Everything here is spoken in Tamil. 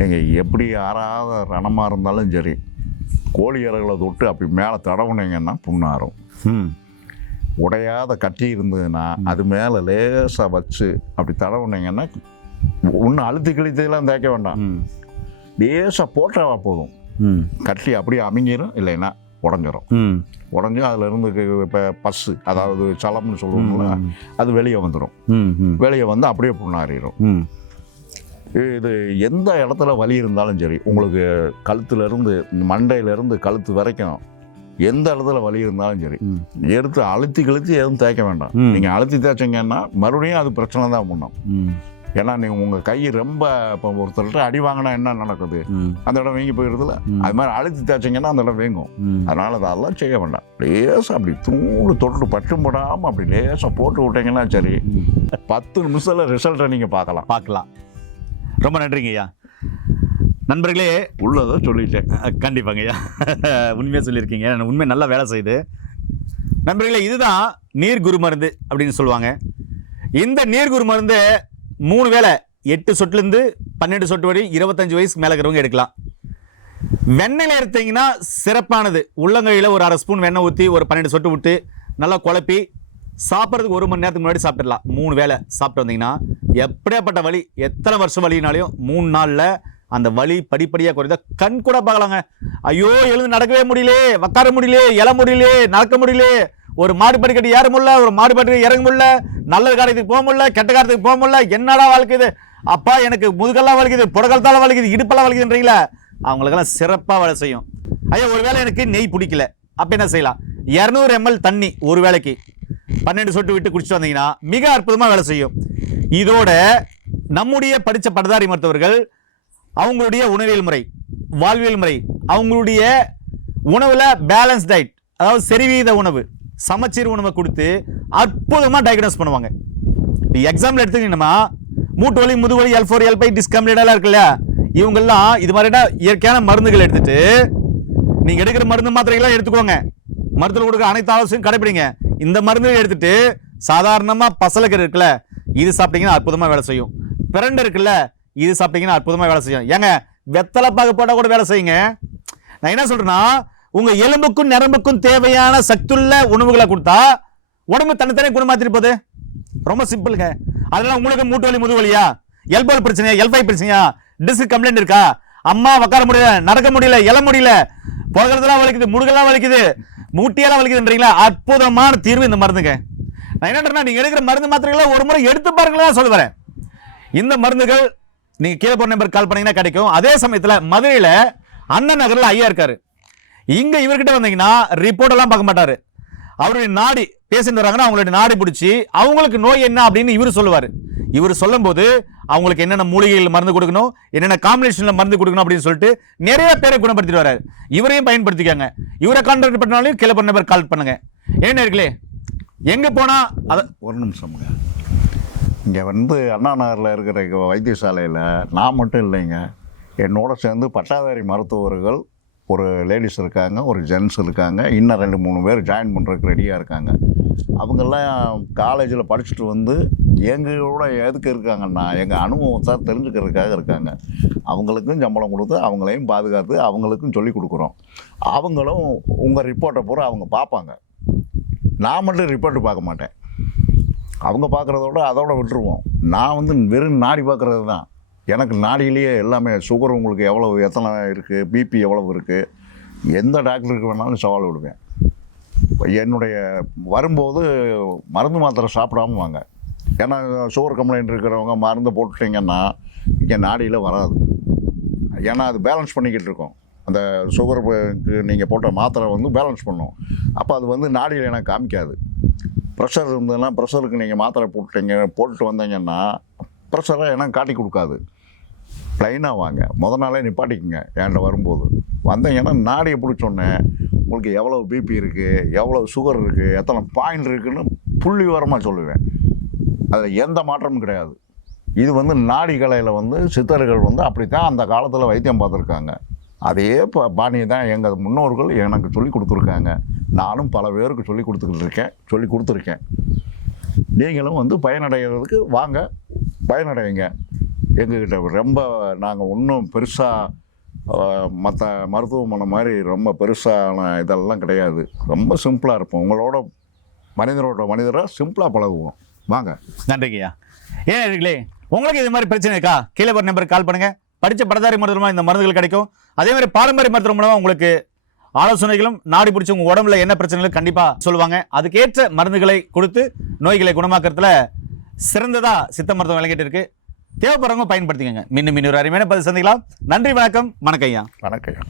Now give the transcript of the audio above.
நீங்கள் எப்படி யாராவது ரணமாக இருந்தாலும் சரி, கோழி இறகுல தொட்டு அப்படி மேலே தடவுனீங்கன்னா புண்ணாரும். உடையாத கட்டி இருந்ததுன்னா அது மேலே லேசாக வச்சு அப்படி தடவுனீங்கன்னா ஒன்றும் அழுத்தி கிழித்தெல்லாம் தேய்க்க வேண்டாம், லேசாக போட்டாவா போதும். கட்டி அப்படியே அமைங்கிடும், இல்லைன்னா உடஞ்சிரும். உடஞ்சி அதிலிருந்து இப்போ பஸ்ஸு, அதாவது சலம்னு சொல்லுவோம்ல, அது வெளியே வந்துடும். வெளியே வந்து அப்படியே புண்ணாறிடும். இது எந்த இடத்துல வலி இருந்தாலும் சரி, உங்களுக்கு கழுத்துலேருந்து மண்டையிலேருந்து கழுத்து வரைக்கும் எந்த இடத்துல வலி இருந்தாலும் சரி, எடுத்து அழுத்தி கிழித்து எதுவும் தேய்க்க வேண்டாம். நீங்கள் அழுத்தி தேய்ச்சிங்கன்னா மறுபடியும் அது பிரச்சனை தான் பண்ணும். ஏன்னா நீங்கள் உங்கள் கை ரொம்ப இப்போ ஒருத்தர்கிட்ட அடி வாங்கினா என்ன நடக்குது, அந்த இடம் வீங்கி போயிடுதுல, அது மாதிரி அழுத்தி தேய்ச்சிங்கன்னா அந்த இடம் வீங்கும். அதனால் அதெல்லாம் செய்ய வேண்டாம். லேசாக அப்படி தூண்டு தொட்டு பட்டும் போடாமல் அப்படி லேசாக போட்டு விட்டீங்கன்னா சரி, 10 நிமிஷத்தில் ரிசல்ட்டை நீங்கள் பார்க்கலாம். ரொம்ப நன்றிங்க ஐயா. நண்பர்களே, உள்ளதை சொல்லிட்டேன். கண்டிப்பாங்க ஐயா, உண்மையாக சொல்லியிருக்கீங்க. உண்மை நல்லா வேலை செய்யுது. நண்பர்களே, இதுதான் நீர்குரு மருந்து அப்படின்னு சொல்லுவாங்க. இந்த நீர்குரு மருந்து 3 வேளை 8 சொட்டுலேருந்து 12 சொட்டு வரை 25 வயசுக்கு மேலே இருக்கிறவங்க எடுக்கலாம். வெண்ணெயில் எடுத்தீங்கன்னா சிறப்பானது. உள்ளங்கையில் ஒரு 1/2 ஸ்பூன் வெண்ணெய் ஊற்றி ஒரு 12 சொட்டு விட்டு நல்லா குழப்பி சாப்பிட்றதுக்கு 1 மணி நேரத்துக்கு முன்னாடி சாப்பிட்டுடலாம். 3 வேளை சாப்பிட்டு வந்தீங்கன்னா எப்படியாப்பட்ட வலி, எத்தனை வருஷம் வலினாலையும் 3 நாளில் அந்த வலி படிப்படியாக குறைந்த கண் கூட பார்க்கலாங்க. ஐயோ, எழுந்து நடக்கவே முடியல, உட்கார முடியல, எழ முடியல, நடக்க முடியல, ஒரு மாடு படிக்கட்டு ஏற முடியல, ஒரு மாடு படிக்கட்டு இறங்க முடியல, நல்ல காரியத்துக்கு போக முடியல, கெட்ட காரியத்துக்கு போக முடியல, என்னடா வலிக்குது அப்பா, எனக்கு முதுகெல்லாம் வலிக்குது, புடகலத்தால வலிக்குது, இடுப்பெல்லாம் வலிக்குதுன்றீங்களா, அவங்களுக்கெல்லாம் சிறப்பாக வேலை செய்யும். ஐயா, ஒருவேளை எனக்கு நெய் பிடிக்கல, அப்போ என்ன செய்யலாம்? 200 ml தண்ணி ஒரு வேளைக்கு 12 சொட்டு விட்டு குடிச்சிட்டு வந்தீங்கன்னா மிக அற்புதமாக வேலை செய்யும். இதோட நம்முடைய படித்த பட்டதாரி மருத்துவர்கள் அவங்களுடைய உணவியல் முறை, வாழ்வியல் முறை, அவங்களுடைய உணவில் பேலன்ஸ் டயட், அதாவது சரிவீத உணவு, சமச்சீர் உணவை கொடுத்து அற்புதமாக டயக்னோஸ் பண்ணுவாங்க. இப்போ எக்ஸாம்பிள் எடுத்துக்கிட்டோம்னா மூட்டு வலி, முதுவலி, L4, L5 டிஸ்கம்ப்ளீட்டெல்லாம் இருக்குல்ல, இவங்கெல்லாம் இது மாதிரினா இயற்கையான மருந்துகள் எடுத்துட்டு நீங்கள் எடுக்கிற மருந்து மாத்திரைகள்லாம் எடுத்துக்கோங்க. மருத்துவ கொடுக்குற அனைத்து ஆலோசனையும் கடைப்பிடிங்க. இந்த மருந்துகள் எடுத்துட்டு சாதாரணமாக பசலக்கீரை இருக்குல்ல, இது சாப்பிட்டீங்கன்னா அற்புதமாக வேலை செய்யும். பிரண்டை இருக்குல்ல, இது சாப்பிட்டீங்கன்னா அற்புதமாக வேலை செய்யும். ஏங்க, வெத்தலை பாக்கு போட்டால் கூட வேலை செய்யுங்க. நான் என்ன சொல்றேன்னா, உங்க எலும்புக்கும் நரம்புக்கும் தேவையான சத்துள்ள உணவுகளை கொடுத்தா உடம்பு தனித்தனி குணமாத்திட்டு போகுது. ரொம்ப சிம்பிளுங்க. அதனால உங்களுக்கு மூட்டு வலி, முதுவலியா, எல்போல் பிரச்சனையா, L5 பிரச்சனையா, டிஸ்க் கம்ப்ளைண்ட் இருக்கா, அம்மா உட்கார முடியல, நடக்க முடியல, எழ முடியல, புறகலத்தெல்லாம் வலிக்குது, முடுகெல்லாம் வலிக்குது, மூட்டியெல்லாம் வலிக்குதுன்றீங்களா, அற்புதமான தீர்வு இந்த மருந்துங்க. நான் என்ன, நீங்க எடுக்கிற மருந்து மாத்திரைகளை ஒரு முறை எடுத்து பாருங்களா சொல்ல வரேன். இந்த மருந்துகள் நீங்க கீழே போற நம்பர் கால் பண்ணீங்கன்னா கிடைக்கும். அதே சமயத்துல மதுரையில அண்ணன் நகர்ல ஐயா இருக்காரு. இங்க இவர்கிட்ட வந்தீங்கன்னா ரிப்போர்ட் எல்லாம் பார்க்க மாட்டாரு. அவருடைய நாடி பேசிட்டு வராங்கன்னா அவங்களுடைய நாடி பிடிச்சி அவங்களுக்கு நோய் என்ன அப்படின்னு இவர் சொல்லுவாரு. இவர் சொல்லும் போது அவங்களுக்கு என்னென்ன மூலிகைகள் மருந்து கொடுக்கணும், என்னென்ன காம்பினேஷன்ல மருந்து கொடுக்கணும் அப்படின்னு சொல்லிட்டு நிறைய பேரை குணப்படுத்திட்டு வராரு. இவரையும் பயன்படுத்திக்காங்க. இவரை கான்டாக்ட் பண்ணாலும் கீழே போற நம்பர் கால் பண்ணுங்க. என்ன இருக்குல்லே, எங்க போனா அதை ஒரு நிமிஷம்ங்க. இங்கே வந்து அண்ணா நகரில் இருக்கிற வைத்தியசாலையில் நான் மட்டும் இல்லைங்க, என்னோட சேர்ந்து பட்டாதாரி மருத்துவர்கள் ஒரு லேடிஸ் இருக்காங்க, ஒரு ஜென்ட்ஸ் இருக்காங்க, இன்னும் 2-3 பேர் ஜாயின் பண்ணுறதுக்கு ரெடியாக இருக்காங்க. அவங்கெல்லாம் காலேஜில் படிச்சுட்டு வந்து எங்களோட எதுக்கு இருக்காங்கன்னா எங்கள் அனுபவத்தை தெரிஞ்சுக்கிறதுக்காக இருக்காங்க. அவங்களுக்கும் சம்பளம் கொடுத்து அவங்களையும் பாதுகாத்து அவங்களுக்கும் சொல்லி கொடுக்குறோம். அவங்களும் உங்கள் ரிப்போர்ட்டை பூரா அவங்க பார்ப்பாங்க. நான் மட்டும் ரிப்போர்ட்டு பார்க்க மாட்டேன். அவங்க பார்க்குறதோட அதோட விட்டுருவோம். நான் வந்து வெறும் நாடி பார்க்குறது தான். எனக்கு நாடியிலேயே எல்லாமே சுகர் உங்களுக்கு எவ்வளவு, எத்தனை இருக்குது, பிபி எவ்வளவு இருக்குது, எந்த டாக்டருக்கு வேணாலும் சவால் விடுவேன். என்னுடைய வரும்போது மருந்து மாத்திரை சாப்பிடாம வாங்க. ஏன்னா சுகர் கம்ப்ளைண்ட் இருக்கிறவங்க மருந்து போட்டுட்டிங்கன்னா இங்கே நாடியில் வராது. ஏன்னா அது பேலன்ஸ் பண்ணிக்கிட்டு இருக்கோம். அந்த சுகருக்கு நீங்கள் போட்ட மாத்திரை வந்து பேலன்ஸ் பண்ணும். அப்போ அது வந்து நாடியில் எனக்கு காமிக்காது. ப்ரெஷர் இருந்ததுன்னா ப்ரெஷருக்கு நீங்கள் மாத்திரை போட்டுட்டு வந்தீங்கன்னா ப்ரெஷரை எனக்கு காட்டி கொடுக்காது. ப்ளைனாக வாங்க, முதல் நாளே நிப்பாட்டிக்குங்க. என்கிட்ட வரும்போது வந்தீங்கன்னா நாடியை பிடிச்சோன்னே உங்களுக்கு எவ்வளோ பிபி இருக்குது, எவ்வளோ சுகர் இருக்குது, எத்தனை பாயிண்ட் இருக்குதுன்னு புள்ளி விவரமாக சொல்லுவேன். அதில் எந்த மாற்றமும் கிடையாது. இது வந்து நாடி கலையில் வந்து சித்தர்கள் வந்து அப்படி தான் அந்த காலத்தில் வைத்தியம் பார்த்துருக்காங்க. அதே பாணியை தான் எங்கள் முன்னோர்கள் எனக்கு சொல்லி கொடுத்துருக்காங்க. நானும் பல பேருக்கு சொல்லி கொடுத்துருக்கேன். நீங்களும் வந்து பயனடைகிறதுக்கு வாங்க, பயனடையுங்க. எங்ககிட்ட ரொம்ப நாங்கள் ஒன்றும் பெருசாக மற்ற மருத்துவமனை மாதிரி ரொம்ப பெருசான இதெல்லாம் கிடையாது. ரொம்ப சிம்பிளாக இருப்போம். உங்களோட மனிதராக சிம்பிளாக பழகுவோம். வாங்க. நன்றிங்கய்யா. ஏன் இருக்கீங்களே, உங்களுக்கு இது மாதிரி பிரச்சனை இருக்கா? கீழே ஒரு நம்பருக்கு கால் பண்ணுங்கள். படித்த பட்டதாரி மருத்துவமாக இந்த மருந்துகள் கிடைக்கும். அதே மாதிரி பாரம்பரிய மருத்துவம் மூலமாக உங்களுக்கு ஆலோசனைகளும் நாடி பிடிச்சி உங்கள் உடம்புல என்ன பிரச்சனைகளும் கண்டிப்பாக சொல்லுவாங்க. அதுக்கேற்ற மருந்துகளை கொடுத்து நோய்களை குணமாக்குறதுல சிறந்ததாக சித்த மருத்துவம் விளங்கிட்டு இருக்கு. தேவைப்படுறவங்க பயன்படுத்திக்கங்க. மீண்டும் இன்னொரு அருமையான பதிவு சந்திக்கலாம். நன்றி, வணக்கம். வணக்கம் ஐயா. வணக்கம்.